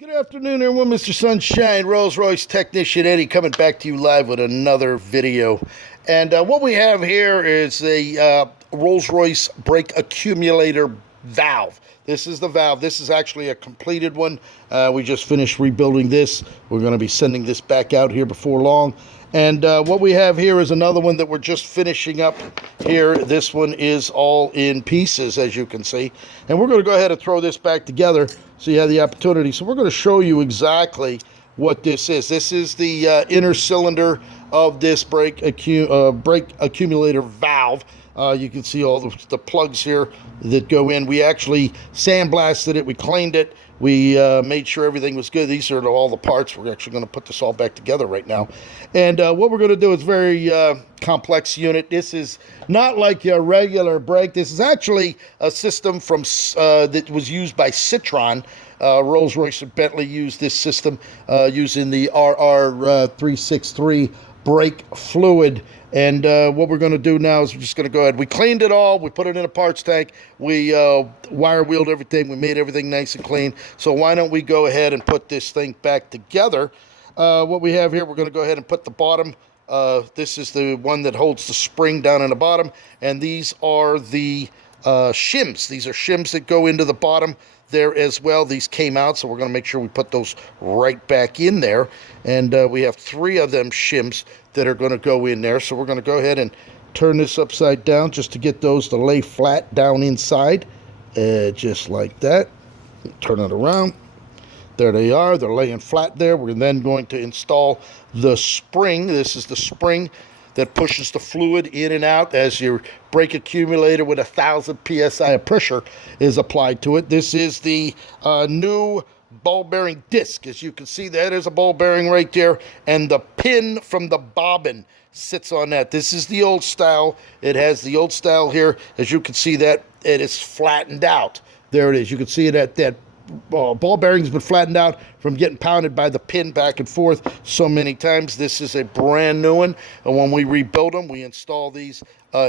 Good afternoon, everyone. Mr. Sunshine, Rolls Royce technician Eddie, coming back to you live with another video. And what we have here is a Rolls Royce brake accumulator valve. This is the valve. This is actually a completed one. We just finished rebuilding this. We're going to be sending this back out here before long. And what we have here is another one that we're just finishing up here. This one is all in pieces, as you can see. And we're going to go ahead and throw this back together so you have the opportunity. So we're going to show you exactly what this is. This is the inner cylinder of this brake accumulator valve. You can see all the plugs here that go in. We actually sandblasted it. We cleaned it. We made sure everything was good. These are all the parts. We're actually going to put this all back together right now. And what we're going to do is very complex unit. This is not like your regular brake. This is actually a system from that was used by Citroen. Rolls Royce Bentley used this system using the RR363 brake fluid. And what we're going to do now is we're just going to go ahead. We cleaned it all. We put it in a parts tank. We wire wheeled everything. We made everything nice and clean. So why don't we go ahead and put this thing back together? What we have here, we're going to go ahead and put the bottom. This is the one that holds the spring down in the bottom. And these are the shims. These are shims that go into the bottom there as well. These came out, so we're going to make sure we put those right back in there. And we have 3 of them shims that are going to go in there. So we're going to go ahead and turn this upside down just to get those to lay flat down inside, just like that. Turn it around. There they are. They're laying flat there. We're then going to install the spring. This is the spring that pushes the fluid in and out as your brake accumulator with 1,000 psi of pressure is applied to it. This is the new ball bearing disc. As you can see, there's a ball bearing right there, and the pin from the bobbin sits on that. This is the old style. It has the old style here. As you can see, that it is flattened out. There it is. You can see it at that ball bearing's been flattened out from getting pounded by the pin back and forth so many times. This is a brand new one, and when we rebuild them, we install these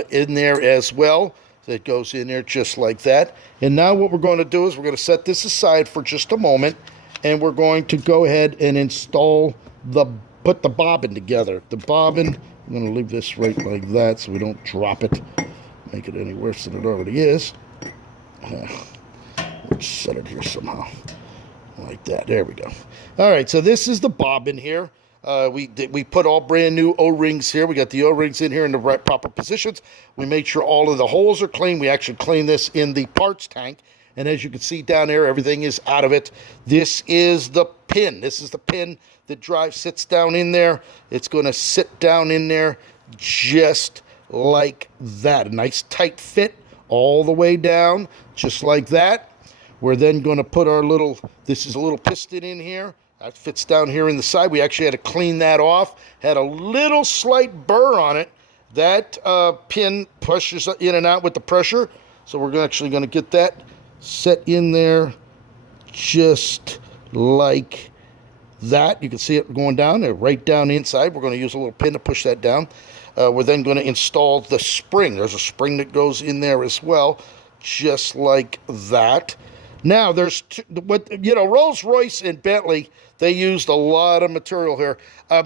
in there as well. That goes in there just like that. And now what we're going to do is we're going to set this aside for just a moment, and we're going to go ahead and put the bobbin together. The bobbin, I'm going to leave this right like that so we don't drop it, make it any worse than it already is. Let's set it here somehow, like that. There we go. All right, so this is the bobbin here. We put all brand new O-rings here. We got the O-rings in here in the right proper positions. We made sure all of the holes are clean. We actually cleaned this in the parts tank. And as you can see down there, everything is out of it. This is the pin. This is the pin that sits down in there. It's going to sit down in there just like that. A nice tight fit all the way down, just like that. We're then going to put our this is a little piston in here. That fits down here in the side. We actually had to clean that off. Had a little slight burr on it. That pin pushes in and out with the pressure. So we're actually going to get that set in there just like that. You can see it going down there, right down inside. We're going to use a little pin to push that down. We're then going to install the spring. There's a spring that goes in there as well, just like that. Now, Rolls Royce and Bentley, they used a lot of material here.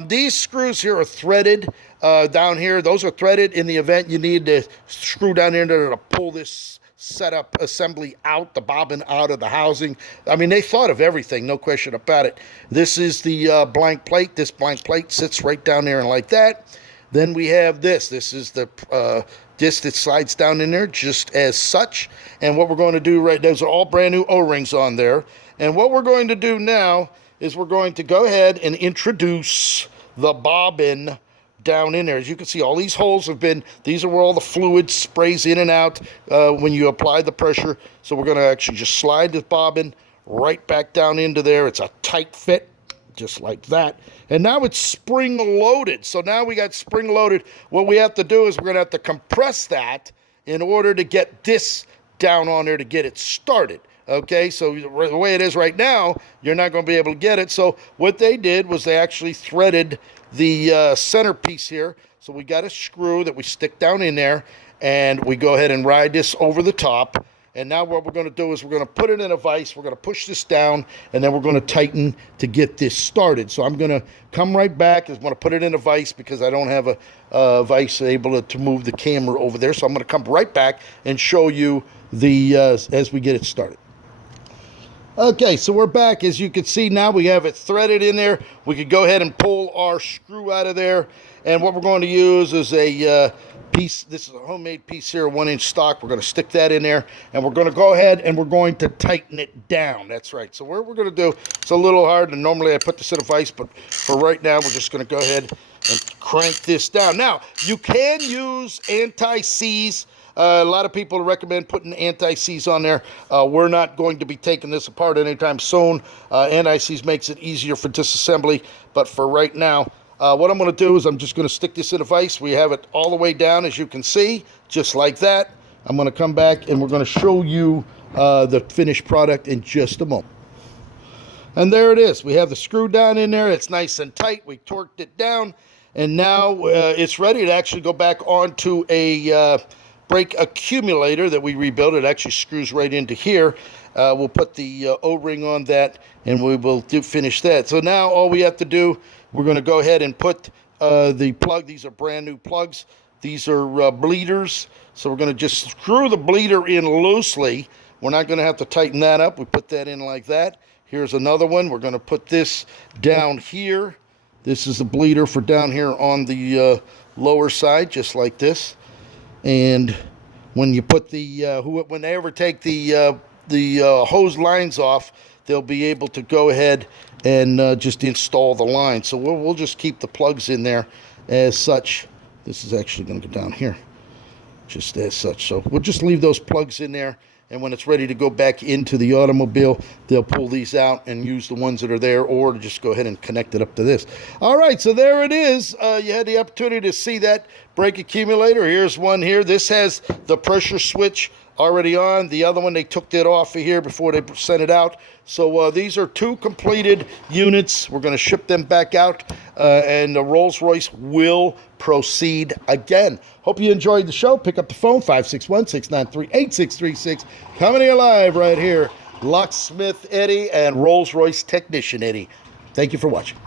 These screws here are threaded down here. Those are threaded in the event you need to screw down in there to pull this setup assembly out, the bobbin out of the housing. I mean, they thought of everything, no question about it. This is the blank plate. This blank plate sits right down there and like that. Then we have this. This is the disc that slides down in there just as such. And what we're going to do those are all brand new O-rings on there. And what we're going to do now is we're going to go ahead and introduce the bobbin down in there. As you can see, all these holes these are where all the fluid sprays in and out when you apply the pressure. So we're going to actually just slide this bobbin right back down into there. It's a tight fit, just like that. And now it's spring loaded. So now we got spring loaded. What we have to do is we're going to have to compress that in order to get this down on there to get it started. Okay, so the way it is right now, you're not going to be able to get it. So what they did was they actually threaded the centerpiece here. So we got a screw that we stick down in there, and we go ahead and ride this over the top. And now what we're going to do is we're going to put it in a vise. We're going to push this down, and then we're going to tighten to get this started. So I'm going to come right back. I'm going to put it in a vise because I don't have a vise able to move the camera over there. So I'm going to come right back and show you the as we get it started. Okay, so we're back. As you can see now, we have it threaded in there. We could go ahead and pull our screw out of there. And what we're going to use is a piece. This is a homemade piece here, 1-inch stock. We're going to stick that in there. And we're going to go ahead and we're going to tighten it down. That's right. So what we're going to do, it's a little hard. And normally I put this in a vise, but for right now, we're just going to go ahead and crank this down. Now, you can use anti-seize. A lot of people recommend putting anti-seize on there. We're not going to be taking this apart anytime soon. Anti-seize makes it easier for disassembly, but for right now, what I'm going to do is I'm just going to stick this in a vise. We have it all the way down, as you can see, just like that. I'm going to come back and we're going to show you the finished product in just a moment. And there it is. We have the screw down in there. It's nice and tight. We torqued it down, and now it's ready to actually go back onto a brake accumulator that we rebuilt. It actually screws right into here. We'll put the O-ring on that, and we will finish that. So now all we have to do, we're going to go ahead and put the plug. These are brand new plugs. These are bleeders. So we're going to just screw the bleeder in loosely. We're not going to have to tighten that up. We put that in like that. Here's another one. We're going to put this down here. This is the bleeder for down here on the lower side, just like this. And when you put the when they ever take the hose lines off, they'll be able to go ahead and just install the line. So we'll just keep the plugs in there as such. This is actually going to go down here, just as such. So we'll just leave those plugs in there. And when it's ready to go back into the automobile, they'll pull these out and use the ones that are there, or just go ahead and connect it up to this. All right, so there it is. You had the opportunity to see that brake accumulator. Here's one here. This has the pressure switch already on. The other one, they took that off of here before they sent it out. So these are two completed units. We're going to ship them back out, and the Rolls Royce will proceed again. Hope you enjoyed the show. Pick up the phone, 561-693-8636. Coming to you live right here, Locksmith Eddy and Rolls Royce Technician Eddy. Thank you for watching.